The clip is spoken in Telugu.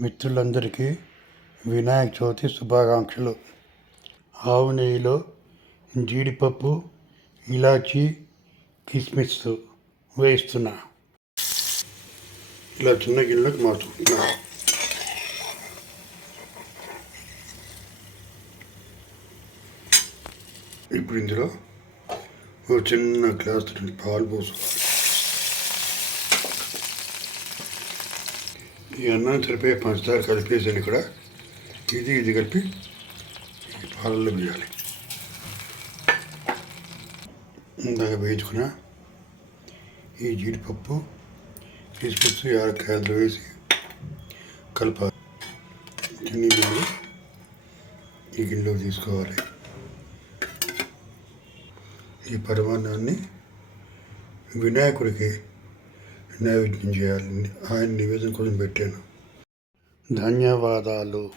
మిత్రులందరికీ వినాయక చవితి శుభాకాంక్షలు. ఆవు నెయ్యిలో జీడిపప్పు ఇలాచి కిస్మిస్ వేయిస్తున్నా. ఇలా చిన్న గిన్నెలకు మార్చుకుంటున్నా. ఇప్పుడు ఇందులో ఒక చిన్న గ్లాస్ పాలు పోసుకోవాలి. ఈ అన్నం సరిపోయే పంచదార కలిపేసాను ఇక్కడ. ఇది ఇది కలిపి పాలల్లో వేయాలి. ఇందాక వేయించుకున్న. ఈ జీడిపప్పు కిస్మిస్ యాలక్కాయలు వేసి కలపాలి. చిన్ని నీళ్ళు ఈ గిన్నెలో తీసుకోవాలి. ఈ పరమాన్నాన్ని వినాయకుడికి నైవేద్యం చేయాలని ఆయన నివేదన కోసం పెట్టాను. ధన్యవాదాలు.